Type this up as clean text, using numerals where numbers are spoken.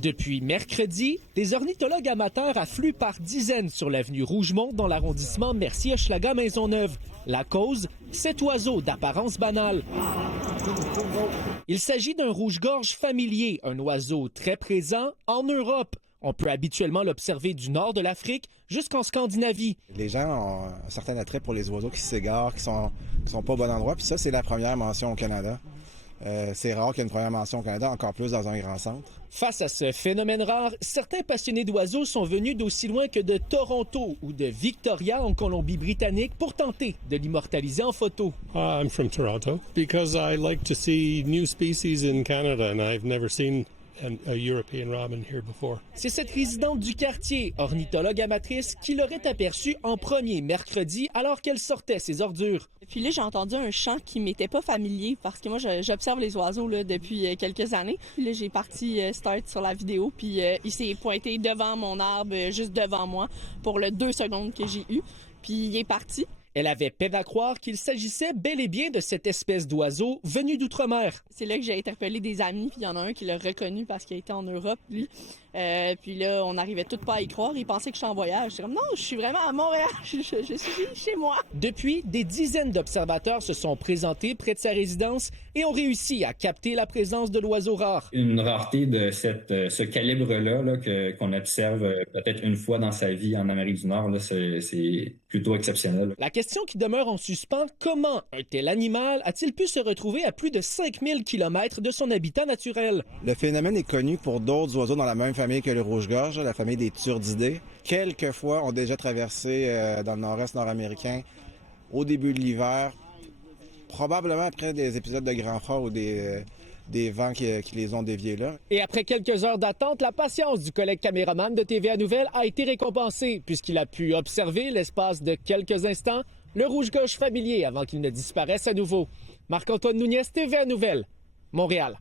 Depuis mercredi, des ornithologues amateurs affluent par dizaines sur l'avenue Rougemont dans l'arrondissement Mercier-Hochelaga-Maisonneuve. La cause, cet oiseau d'apparence banale. Il s'agit d'un rouge-gorge familier, un oiseau très présent en Europe. On peut habituellement l'observer du nord de l'Afrique jusqu'en Scandinavie. Les gens ont un certain attrait pour les oiseaux qui s'égarent, qui sont pas au bon endroit. Puis ça, c'est la première mention au Canada. C'est rare qu'il y ait une première mention au Canada, encore plus dans un grand centre. Face à ce phénomène rare, certains passionnés d'oiseaux sont venus d'aussi loin que de Toronto ou de Victoria en Colombie-Britannique pour tenter de l'immortaliser en photo. I'm from Toronto because I like to see new species in Canada and I've never seen a European robin here before. C'est cette résidente du quartier, ornithologue amatrice, qui l'aurait aperçue en premier mercredi alors qu'elle sortait ses ordures. Puis là, j'ai entendu un chant qui m'était pas familier parce que moi, j'observe les oiseaux là, depuis quelques années. Puis là, j'ai parti start sur la vidéo, puis il s'est pointé devant mon arbre, juste devant moi, pour le 2 secondes que j'ai eu. Puis il est parti. Elle avait peine à croire qu'il s'agissait bel et bien de cette espèce d'oiseau venu d'outre-mer. C'est là que j'ai interpellé des amis, puis il y en a un qui l'a reconnu parce qu'il était en Europe, lui. Puis là, on n'arrivait tous pas à y croire. Il pensait que j'étais en voyage. J'étais comme, non, je suis vraiment à Montréal. Je suis chez moi. Depuis, des dizaines d'observateurs se sont présentés près de sa résidence et ont réussi à capter la présence de l'oiseau rare. Une rareté de ce calibre-là qu'on observe peut-être une fois dans sa vie en Amérique du Nord, là, c'est plutôt exceptionnel. La question qui demeure en suspens, comment un tel animal a-t-il pu se retrouver à plus de 5000 km de son habitat naturel? Le phénomène est connu pour d'autres oiseaux dans la même famille que le rouge-gorge, la famille des turdidés. Quelques fois ont déjà traversé dans le nord-est nord-américain au début de l'hiver, probablement après des épisodes de grand froid ou des vents qui les ont déviés là. Et après quelques heures d'attente, la patience du collègue caméraman de TVA Nouvelles a été récompensée puisqu'il a pu observer l'espace de quelques instants le rouge-gorge familier avant qu'il ne disparaisse à nouveau. Marc-Antoine Nouniez, TVA Nouvelles, Montréal.